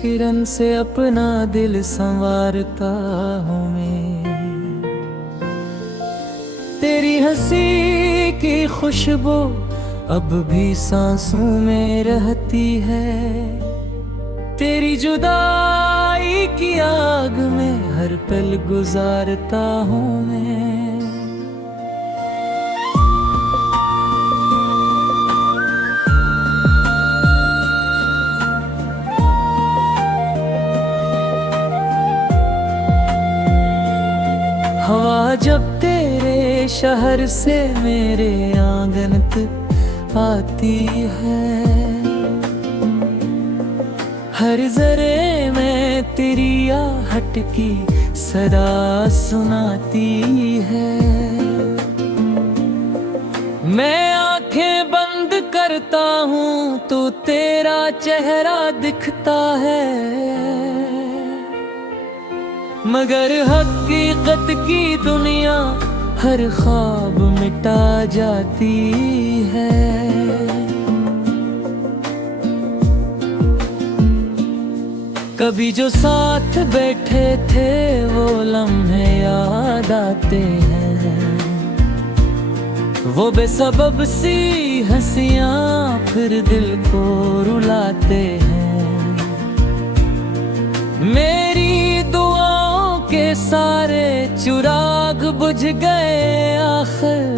किरण से अपना दिल संवारता हूँ मैं। तेरी हंसी की खुशबू अब भी सांसों में रहती है। तेरी जुदाई की आग में हर पल गुजारता हूँ मैं। हवा जब तेरे शहर से मेरे आंगन तक आती है, हर जरे में तेरी आहट की सदा सुनाती है। मैं आंखें बंद करता हूँ तो तेरा चेहरा दिखता है, मगर हकीकत की दुनिया हर ख्वाब मिटा जाती है। कभी जो साथ बैठे थे वो लम्हे याद आते हैं, वो बेसबब सी हंसियां फिर दिल को रुलाते हैं। मेरी दुआओं के सारे चिराग बुझ गए आखिर,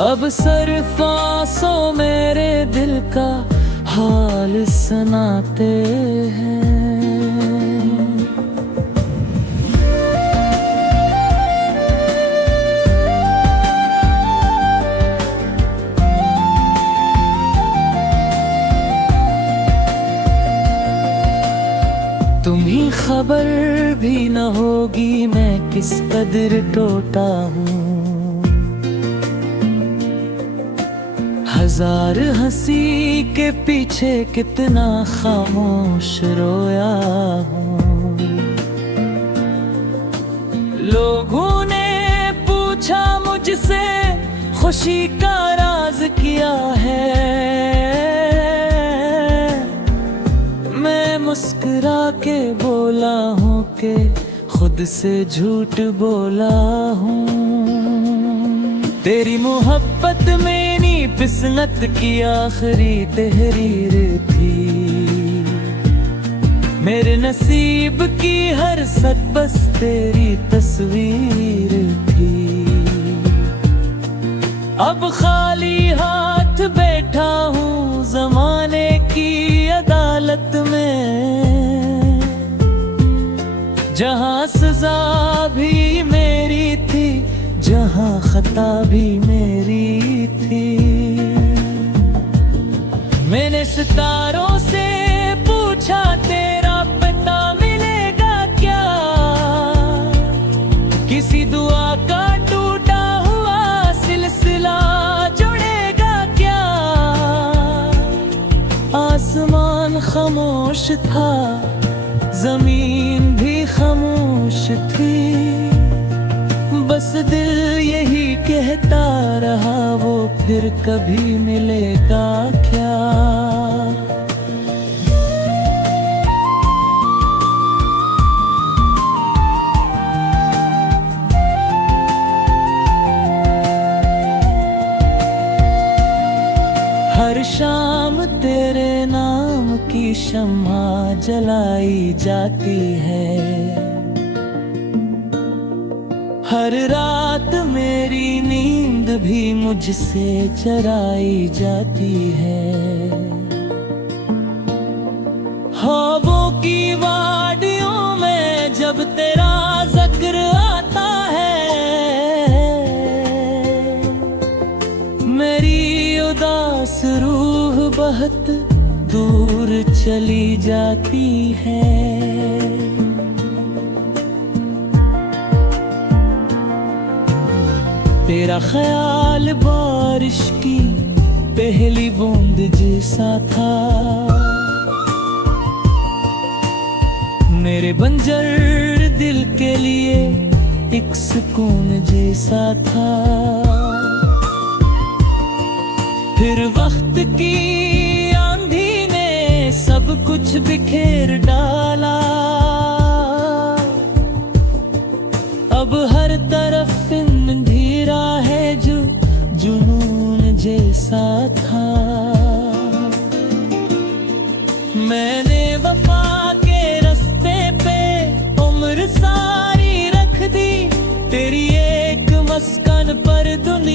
अब सिर्फ आंसू मेरे दिल का हाल सुनाते हैं। तुम्हें खबर भी न होगी मैं किस कदर टूटा हूँ। हजार हंसी के पीछे कितना खामोश रोया हूँ। लोगों ने पूछा मुझसे खुशी का राज क्या है, मैं मुस्कुरा के बोला हूँ कि खुद से झूठ बोला हूँ। तेरी मोहब्बत मेरी किस्मत की आखिरी तहरीर थी, मेरे नसीब की हर सद बस तेरी तस्वीर थी। अब खाली हाथ बैठा हूँ ज़माने की अदालत में, जहाँ सजा भी मेरी थी जहाँ खता भी मेरी थी। मैंने सितारों से पूछा तेरा पता मिलेगा क्या, किसी दुआ का टूटा हुआ सिलसिला जुड़ेगा क्या। आसमान खामोश था, जमीन भी खामोश थी, बस दिल यही कहता रहा वो फिर कभी मिलेगा क्या। हर शाम तेरे नाम की शम्मा जलाई जाती है, हर रात मेरी नींद भी मुझसे चराई जाती है। ख्वाबों की वादियों में जब तेरा जिक्र आता है, मेरी उदास रूह बहुत दूर चली जाती है। तेरा ख्याल बारिश की पहली बूंद जैसा था, मेरे बंजर दिल के लिए एक सुकून जैसा था। फिर वक्त की आंधी ने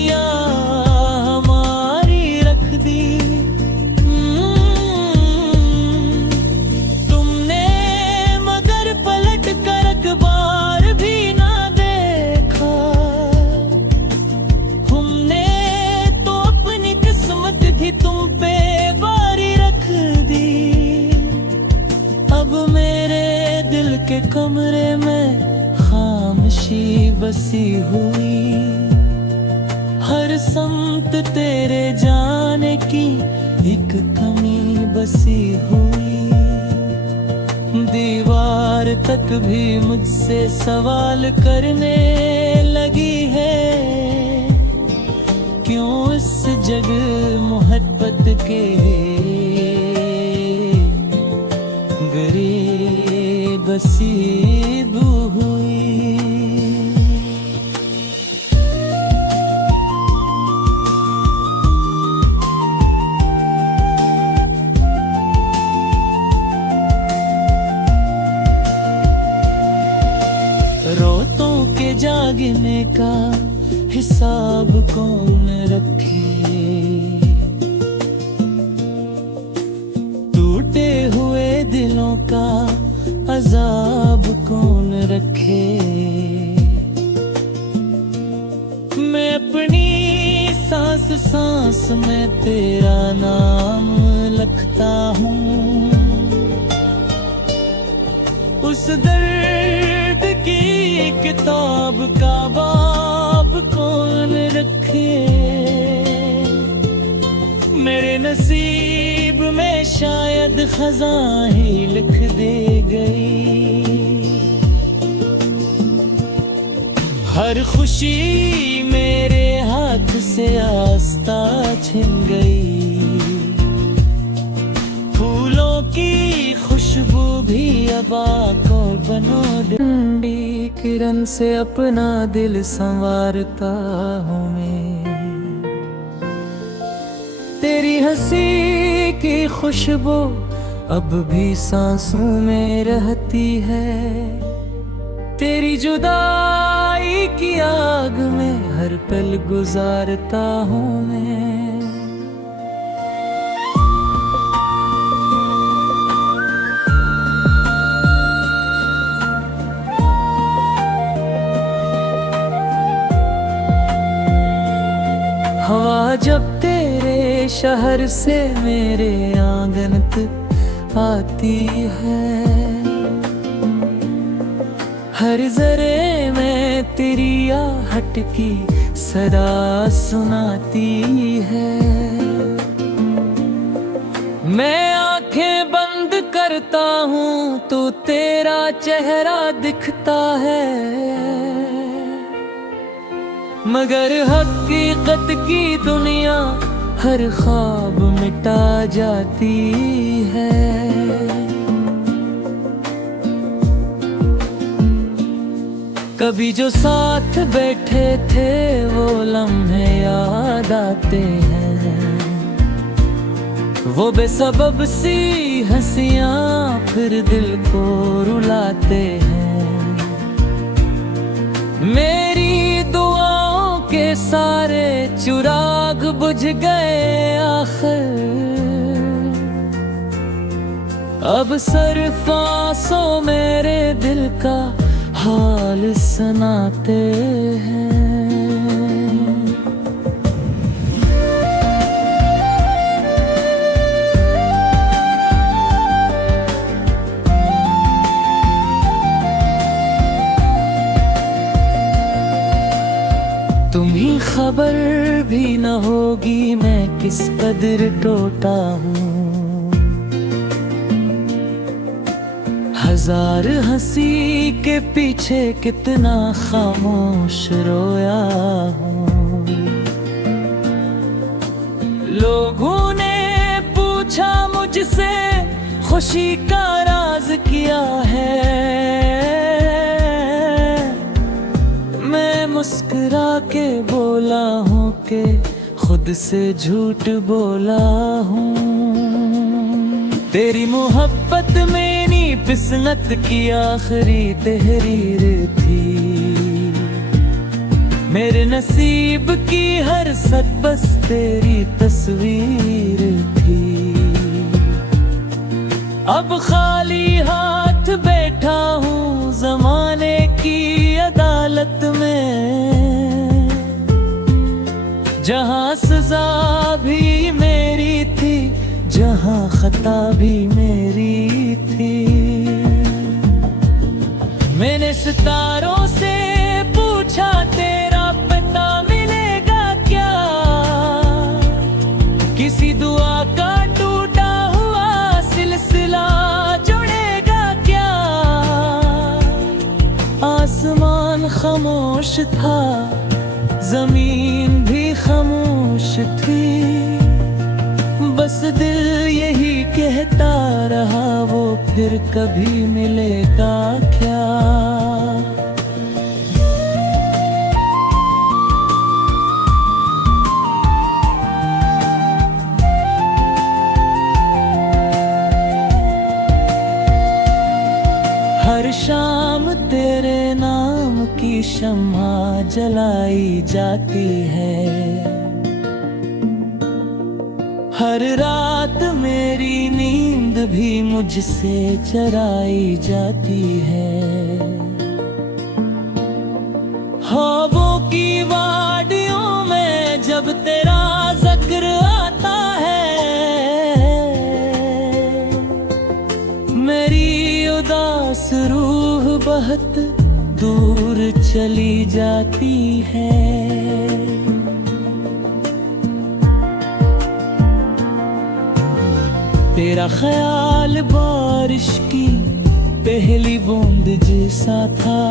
दुनिया हमारी रख दी। तुमने मगर पलट कर अखबार भी ना देखा। हमने तो अपनी किस्मत भी तुम पे वारी रख दी। अब मेरे दिल के कमरे में खामोशी बसी हुई। हर समत तेरे जाने की एक कमी बसी हुई। दीवार तक भी मुझसे सवाल करने लगी है। क्यों इस जग मोहब्बत के गरीब नसीब हुई। रोतों के जागने का हिसाब कौन रखे। टूटे हुए दिलों का अजाब कौन रखे। मैं अपनी सांस सांस में तेरा नाम लिखता हूँ। उस दर्द की किताब का बाब कौन रखे। मेरे नसीब में शायद खज़ां ही लिख दे गई। हर खुशी मेरे हाथ से आस्ता छिन गई। फूलों की खुशबू भी अब को बनो। ठंडी किरण से अपना दिल संवारता हूँ मैं। तेरी हंसी की खुशबू अब भी सांसों में रहती है। तेरी जुदाई की आग में हर पल गुजारता हूँ मैं। हवा जब तेरे शहर से मेरे आंगन तक आती है। हर जरे में तेरी आहट की सदा सुनाती है। मैं आंखें बंद करता हूँ तो तेरा चेहरा दिखता है। मगर हकीकत की दुनिया हर ख्वाब मिटा जाती है। कभी जो साथ बैठे थे वो लम्हे याद आते हैं। वो बेसबब सी हंसियां फिर दिल को रुलाते हैं। मेरी दुआओं के सारे चिराग बुझ गए आखिर। अब सिर्फ आंसू मेरे दिल का हाल सुनाते हैं। तुम्हें खबर भी न होगी मैं किस कदर टूटा हूँ। हजार हंसी के पीछे कितना खामोश रोया हूँ। लोगों ने पूछा मुझसे खुशी का राज क्या है। मैं मुस्कुरा के बोला हूँ कि खुद से झूठ बोला हूँ। तेरी मोहब्बत मेरी फिसलत की आखिरी तहरीर थी। मेरे नसीब की हर सद बस तेरी तस्वीर थी। अब खाली हाथ बैठा हूँ ज़माने की अदालत में, जहाँ सजा भी मेरी थी, जहाँ खता भी मेरी थी। मैंने सितारों से पूछा तेरा पता मिलेगा क्या, किसी दुआ का टूटा हुआ सिलसिला जुड़ेगा क्या। आसमान खामोश था, जमीन भी खामोश थी, बस दिल यही कहता रहा वो फिर कभी मिलेगा क्या। हर शाम तेरे नाम की शम्मा जलाई जाती है, हर रात मेरी नींद भी मुझसे चराई जाती है। ख्वाबों की वादियों में जब तेरा जिक्र आता है, मेरी उदास रूह बहुत दूर चली जाती है। तेरा ख्याल बारिश की पहली बूंद जैसा था,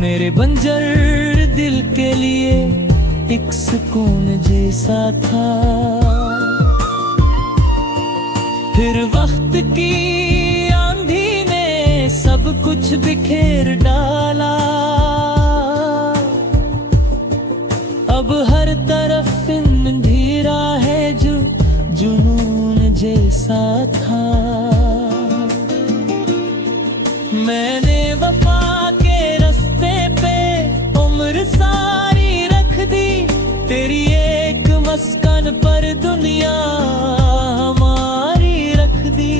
मेरे बंजर दिल के लिए एक सुकून जैसा था। फिर वक्त की आंधी ने सब कुछ बिखेर डाला, अब हर तरफ अंधेरा है जो जुनून जैसा था। मैंने वफा के रास्ते पे उम्र सारी रख दी, तेरी एक मस्कन पर दुनिया हमारी रख दी।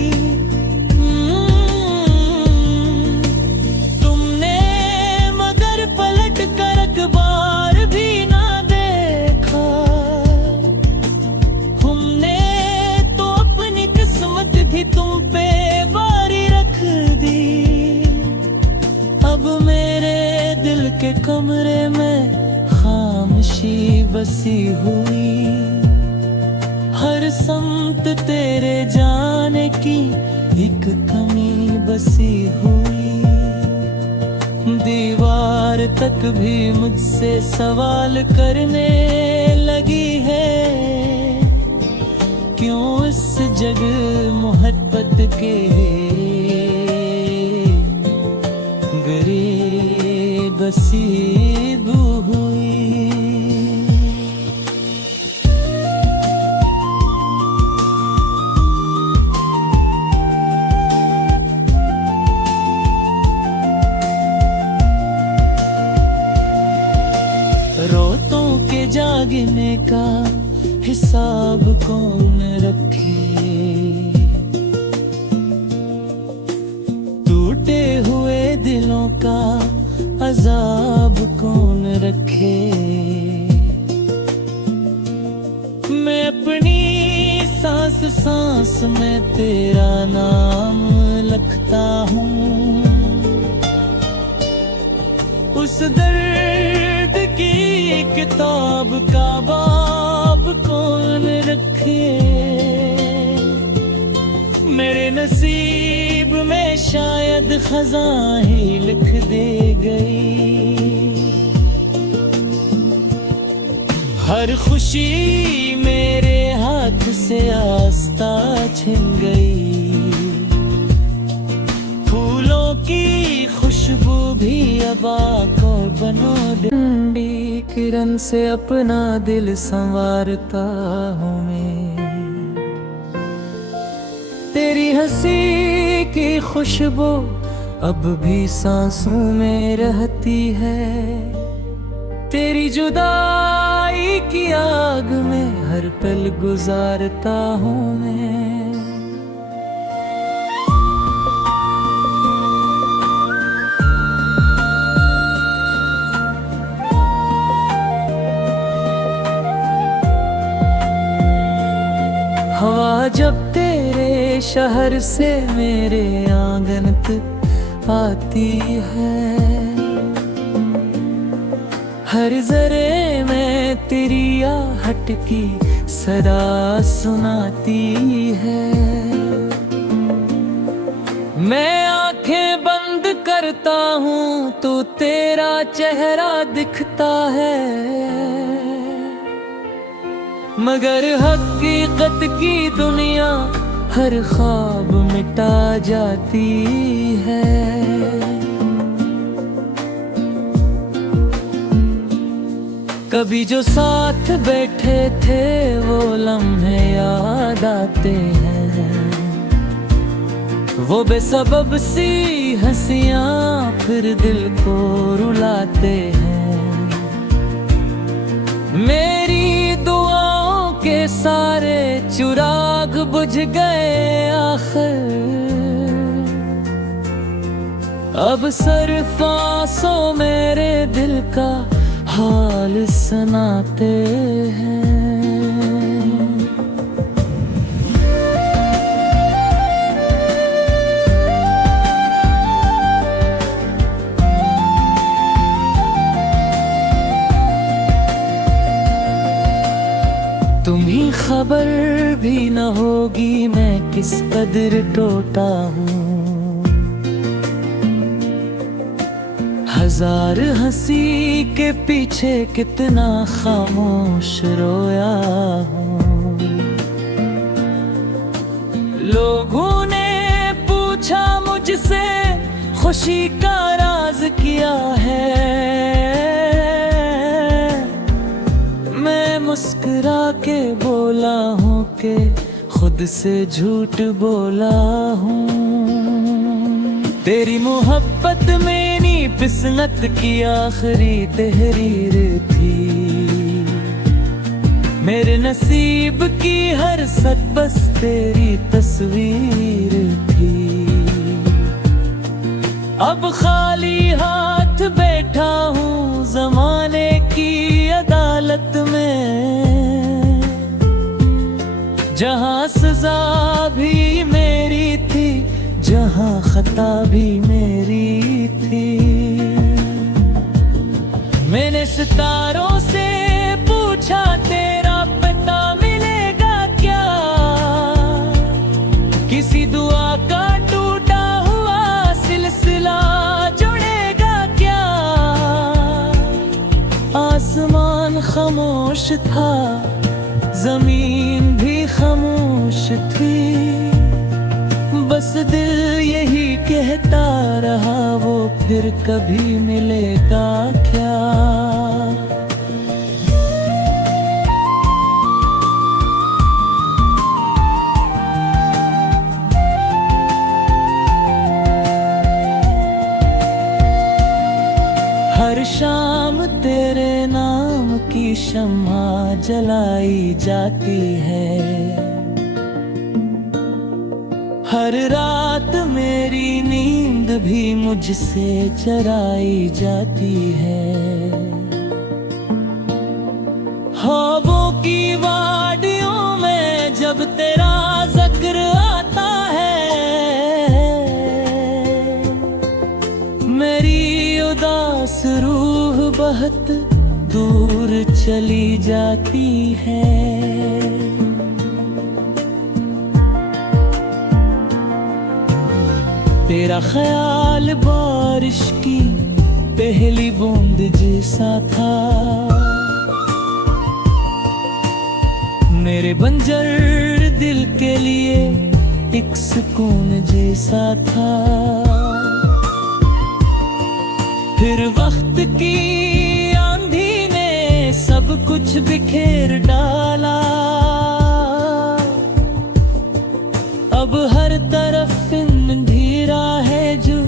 तुमने मगर पलट कर अखबार भी ना देखा, हमने तो अपनी किस्मत भी तुम पे बारी रख दी। अब मेरे दिल के कमरे में खामोशी बसी हुई, हर समत तेरे जाने की एक कमी बसी हुई। दीवार तक भी मुझसे सवाल करने लगी है, क्यों इस जग मोहब्बत के गरीब नसीब हुई। रोतों के जागने का हिसाब कौन रखे, टूटे हुए दिलों का अजाब कौन रखे। मैं अपनी सांस सांस में तेरा नाम लिखता हूँ, उस दर्द की किताब का बाब कौन रखे। मेरे नसीब में शायद खज़ां ही लिख दे गई, हर खुशी मेरे हाथ से आस्ता छिन गई। फूलों की खुशबू भी अब आँखों बनो ठंडी किरण से अपना दिल संवारता हूँ मैं। तेरी हंसी की खुशबू अब भी सांसों में रहती है। तेरी जुदाई की आग में हर पल गुजारता हूँ मैं। हवा जब तेरे शहर से मेरे आंगन तक आती है, हर जरे में तेरी आहट की सदा सुनाती है। मैं आंखें बंद करता हूँ तो तेरा चेहरा दिखता है, मगर हकीकत की दुनिया हर ख्वाब मिटा जाती है। कभी जो साथ बैठे थे वो लम्हे याद आते हैं, वो बेसबब सी हंसियां फिर दिल को रुलाते हैं। मेरी दुआओं के सारे चिराग बुझ गए आखिर, अब सिर्फ आंसू मेरे दिल का हाल सुनाते हैं। तुम्हें खबर भी न होगी मैं किस कदर टूटा हूँ, हजार हंसी के पीछे कितना खामोश रोया हूँ। लोगों ने पूछा मुझसे खुशी का राज क्या है, मैं मुस्कुरा के बोला हूँ कि खुद से झूठ बोला हूँ। तेरी मोहब्बत मेरी किस्मत की आखिरी तहरीर थी, मेरे नसीब की हर सद बस तेरी तस्वीर थी। अब खाली हाथ बैठा हूँ ज़माने की अदालत में, जहाँ सजा भी मेरी थी जहाँ खता भी मेरी थी। मैंने सितारों से पूछा तेरा पता मिलेगा क्या, किसी दुआ का टूटा हुआ सिलसिला जुड़ेगा क्या। आसमान खामोश था, जमीन भी खामोश थी, बस दिल यही कहता रहा वो फिर कभी मिलेगा क्या। हर शाम तेरे नाम की शम्मा जलाई जाती है, हर रात मेरी नींद भी मुझसे चराई जाती है। ख्वाबों की वादियों में जब तेरा जिक्र आता है, मेरी उदास रूह बहुत दूर चली जाती है। तेरा ख्याल बारिश की पहली बूंद जैसा था, मेरे बंजर दिल के लिए एक सुकून जैसा था। फिर वक्त की आंधी ने सब कुछ बिखेर डाला, अब हर तरफ अंधेरा है जो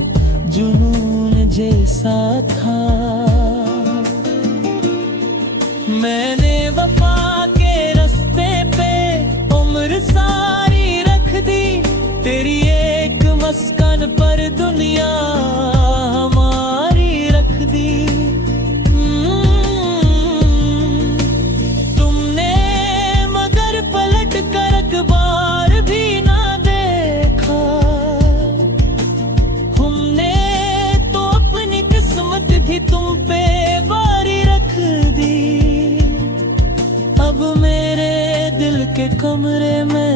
पर दुनिया हमारी रख दी। तुमने मगर पलट कर अखबार भी ना देखा। हमने तो अपनी किस्मत भी तुम पे बारी रख दी। अब मेरे दिल के कमरे में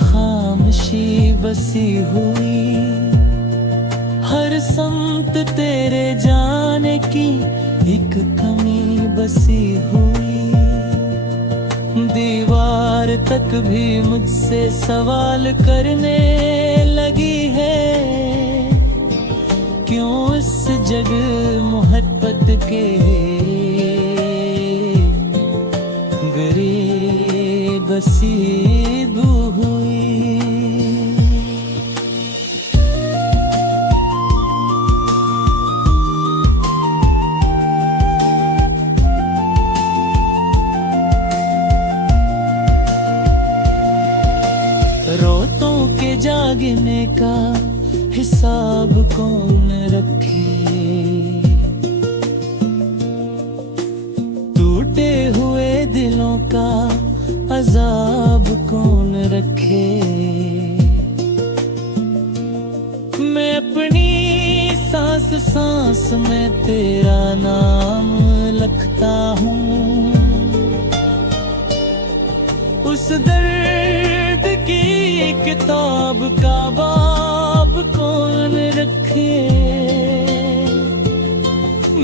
खामोशी बसी हुई, हर समत तेरे जाने की एक कमी बसी हुई। दीवार तक भी मुझसे सवाल करने लगी है, क्यों इस जग मोहब्बत के गरीब नसीब हुई। रोतों के जागने का हिसाब कौन रखे, टूटे हुए दिलों का अजाब कौन रखे। मैं अपनी सांस सांस में तेरा नाम लिखता हूँ, उस दर्द की किताब का बाब कौन रखे।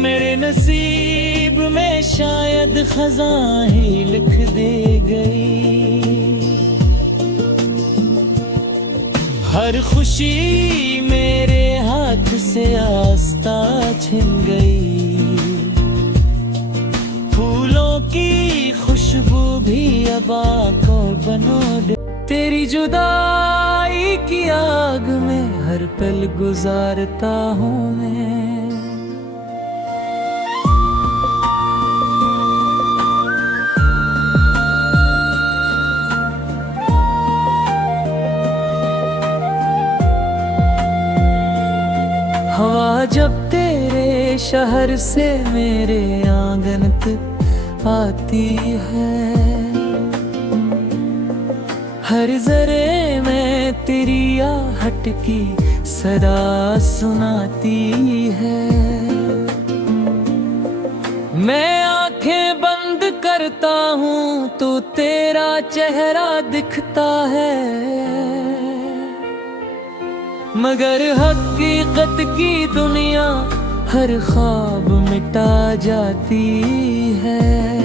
मेरे नसीब में शायद खज़ां ही लिख दे गई, हर खुशी मेरे हाथ से आस्ता छिन गई। फूलों की खुशबू भी अब आँखों बनो दे। तेरी जुदाई की आग में हर पल गुजारता हूँ मैं। हवा जब तेरे शहर से मेरे आंगन तक आती है, हर जरे में तेरी आहट की सदा सुनाती है। मैं आंखें बंद करता हूँ तो तेरा चेहरा दिखता है, मगर हकीकत की दुनिया हर ख्वाब मिटा जाती है।